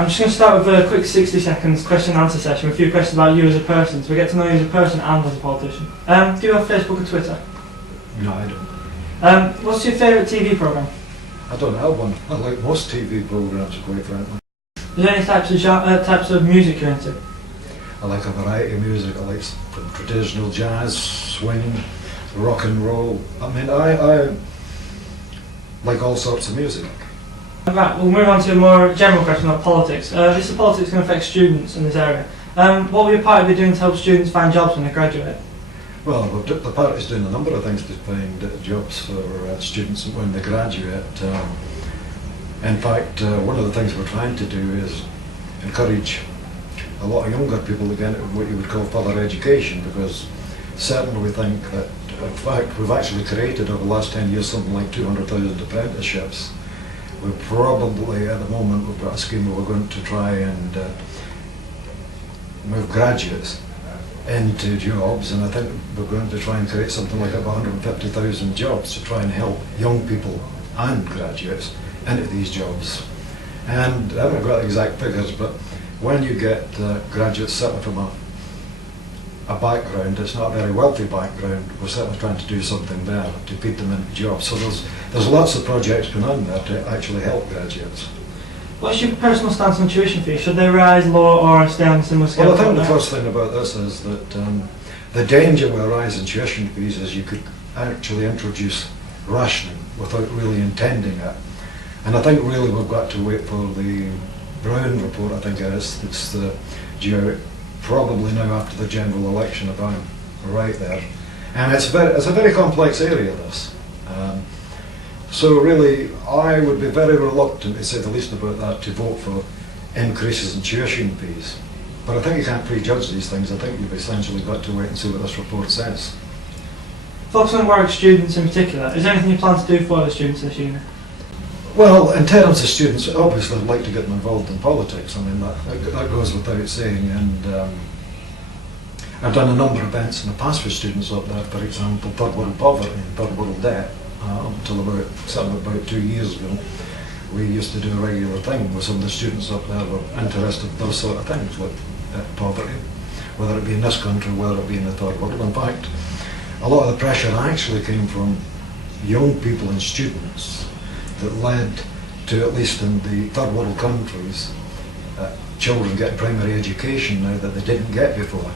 I'm just going to start with a quick 60 seconds question and answer session with a few questions about you as a person, so we get to know you as a person and as a politician. Do you have Facebook or Twitter? No, I don't. What's your favourite TV programme? I don't have one. I like most TV programmes, quite frankly. Is there any types of music you're into? I like a variety of music. I like from traditional jazz, swing, rock and roll. I mean, I like all sorts of music. Right, we'll move on to a more general question about politics. This is politics going to affect students in this area. What will your party be doing to help students find jobs when they graduate? Well, the party's doing a number of things to find jobs for students when they graduate. In fact, one of the things we're trying to do is encourage a lot of younger people to get into what you would call further education, because certainly we think that, in fact, we've actually created over the last 10 years something like 200,000 apprenticeships. We're probably, at the moment, we've got a scheme where we're going to try and move graduates into jobs, and I think we're going to try and create something like about 150,000 jobs to try and help young people and graduates into these jobs. And I haven't got the exact figures, but when you get graduates certainly from a background, it's not a very wealthy background, we're certainly trying to do something there to feed them into jobs. So there's lots of projects going on there to actually help graduates. What's your personal stance on tuition fees? Should they rise, lower, or stay on a similar scale? Well, I think the first thing about this is that the danger with a rise in tuition fees is you could actually introduce rationing without really intending it. And I think really we've got to wait for the Brown report, I think it is. It's due out probably now after the general election, if I'm right there. And it's a very complex area, this. So really, I would be very reluctant, to say the least about that, to vote for increases in tuition fees. But I think you can't prejudge these things. I think you've essentially got to wait and see what this report says. Focusing on Warwick students in particular, is there anything you plan to do for the students this year? Well, in terms of students, obviously I'd like to get them involved in politics. I mean, that goes without saying. And I've done a number of events in the past for students up there, for example, third world poverty and third world debt. Up until about 2 years ago, we used to do a regular thing with some of the students up there were interested in those sort of things, like poverty, whether it be in this country, whether it be in the third world. In fact, a lot of the pressure actually came from young people and students that led to, at least in the third world countries, children getting primary education now that they didn't get before.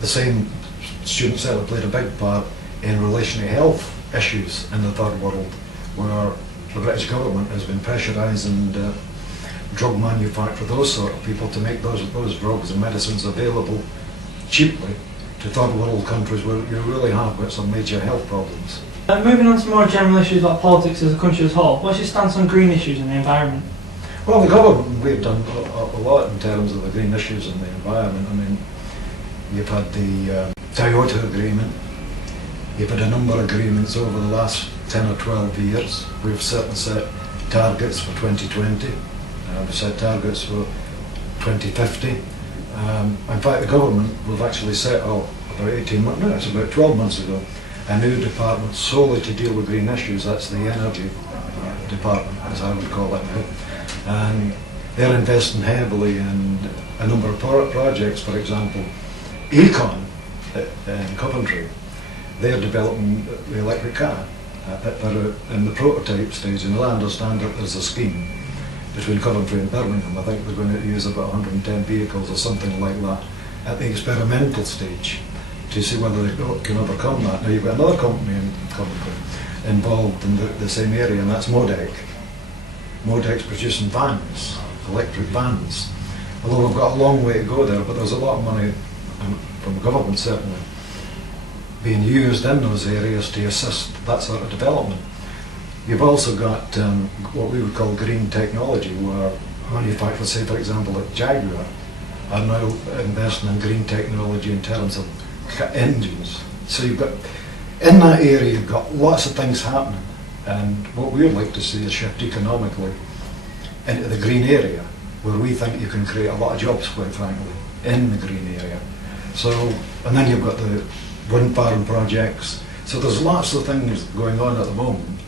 The same students certainly played a big part in relation to health issues in the third world, where the British government has been pressurising drug manufacturers, those sort of people, to make those drugs and medicines available cheaply to third world countries where you really have got some major health problems. Moving on to more general issues like politics as a country as a whole, what's your stance on green issues and the environment? Well, the government, we've done a lot in terms of the green issues and the environment. I mean, you've had the Toyota agreement, you've had a number of agreements over the last 10 or 12 years. We've certainly set targets for 2020, we've set targets for 2050. In fact, the government, we've actually set up about 18 months, no, it's about 12 months ago, a new department solely to deal with green issues. That's the energy department, as I would call it now. And they're investing heavily in a number of projects. For example, Econ in Coventry, they're developing the electric car. They're in the prototype stage, and I understand that there's a scheme between Coventry and Birmingham. I think they're going to use about 110 vehicles or something like that at the experimental stage to see whether they can overcome that. Now you've got another company in Coventry involved in the same area, and that's Modec. Modec's producing vans, electric vans. Although we've got a long way to go there, but there's a lot of money from the government certainly being used in those areas to assist that sort of development. You've also got what we would call green technology, where manufacturers, say for example like Jaguar, are now investing in green technology in terms of engines. So you've got, in that area you've got lots of things happening, and what we would like to see is shift economically into the green area, where we think you can create a lot of jobs, quite frankly, in the green area. So, and then you've got the wind farm projects. So there's lots of things going on at the moment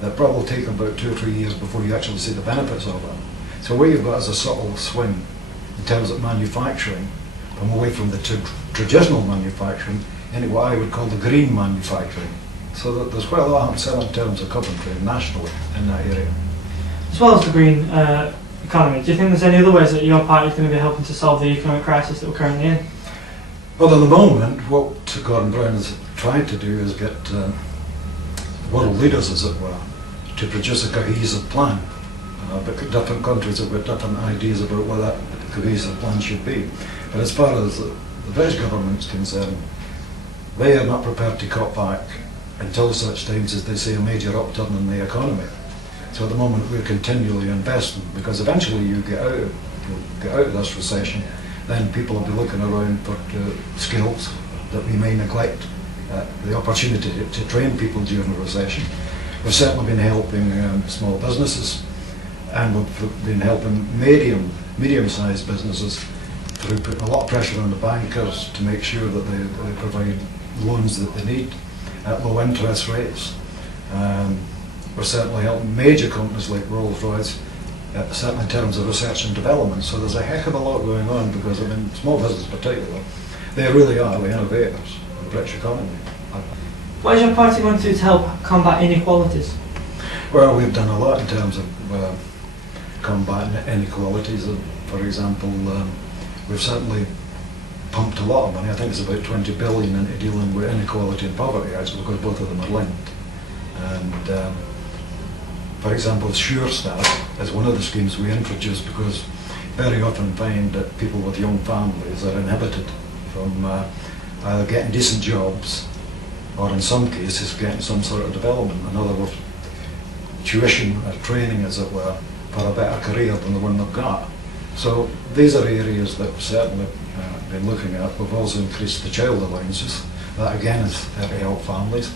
that probably take about 2 or 3 years before you actually see the benefits of it. So what you've got is a subtle swing in terms of manufacturing, from away from the traditional manufacturing into what I would call the green manufacturing. So that there's quite a lot happening in terms of Coventry and nationally in that area. As well as the green economy, do you think there's any other ways that your party is going to be helping to solve the economic crisis that we're currently in? Well, at the moment, what Gordon Brown has tried to do is get world leaders, as it were, to produce a cohesive plan. But different countries have got different ideas about what that cohesive plan should be. But as far as the British government is concerned, they are not prepared to cut back until such times as they see a major upturn in the economy. So at the moment we're continually investing, because eventually you'll get out of this recession, then people will be looking around for skills that we may neglect, the opportunity to train people during a recession. We've certainly been helping small businesses, and we've been helping medium-sized businesses through putting a lot of pressure on the bankers to make sure that they provide loans that they need at low interest rates. We're certainly helping major companies like Rolls-Royce, certainly in terms of research and development. So there's a heck of a lot going on, because I mean, small business in particular, they really are the innovators of the British economy. What is your party going to do to help combat inequalities? Well, we've done a lot in terms of combating inequalities. For example, we've certainly pumped a lot of money. I think it's about 20 billion into dealing with inequality and poverty, actually, because both of them are linked. And for example, Sure Start is one of the schemes we introduced, because very often find that people with young families are inhibited from either getting decent jobs, or in some cases getting some sort of development. In other words, tuition or training, as it were, for a better career than the one they've got. So these are areas that we've certainly been looking at. We've also increased the child allowances. That again is there to help families.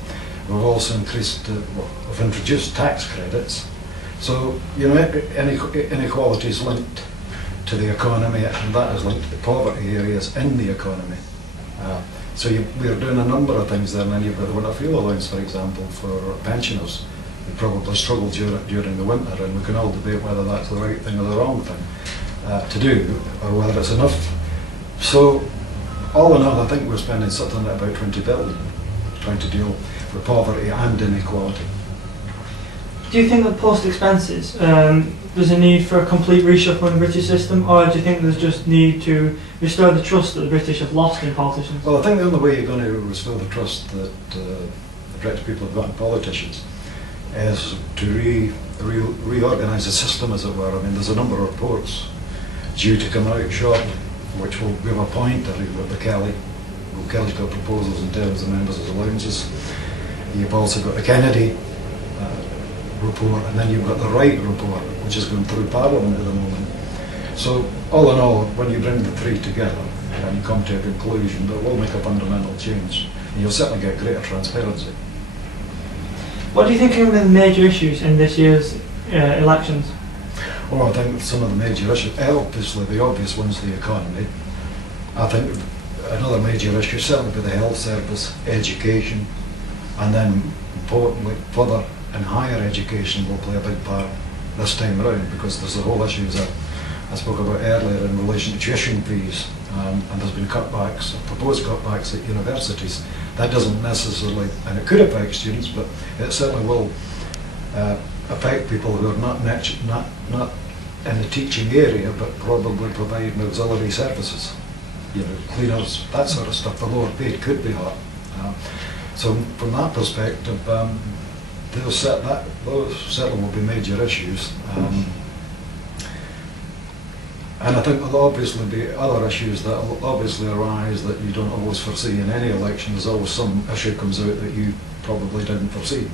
We've also we've introduced tax credits. So, you know, inequality is linked to the economy, and that is linked to the poverty areas in the economy. So we're doing a number of things there, and then you've got the winter fuel allowance, for example, for pensioners who probably struggle during the winter, and we can all debate whether that's the right thing or the wrong thing to do, or whether it's enough. So, all in all, I think we're spending something like about 20 billion trying to deal with poverty and inequality. Do you think that post expenses, there's a need for a complete reshuffle in the British system, or do you think there's just need to restore the trust that the British have lost in politicians? Well, I think the only way you're going to restore the trust that the British people have got in politicians is to reorganise the system, as it were. I mean, there's a number of reports due to come out shortly, which will give a pointer with the Kelly. Well, Kelly's got proposals in terms of members' allowances. You've also got the Kennedy report, and then you've got the Wright report, which is going through Parliament at the moment. So, all in all, when you bring the three together and you come to a conclusion, that will make a fundamental change, and you'll certainly get greater transparency. What do you think are the major issues in this year's elections? Well, I think some of the major issues, obviously the obvious one's the economy. I think another major issue certainly be the health service, education, and then importantly, further and higher education will play a big part this time around, because there's the whole issues that I spoke about earlier in relation to tuition fees, and there's been cutbacks, proposed cutbacks at universities. That doesn't necessarily, and it could affect students, but it certainly will affect people who are not in the teaching area, but probably providing auxiliary services, you know, cleaners, that sort of stuff. The lower paid could be hot. So from that perspective, those certainly will be major issues. And I think there'll obviously be other issues that will obviously arise that you don't always foresee in any election. There's always some issue comes out that you probably didn't foresee.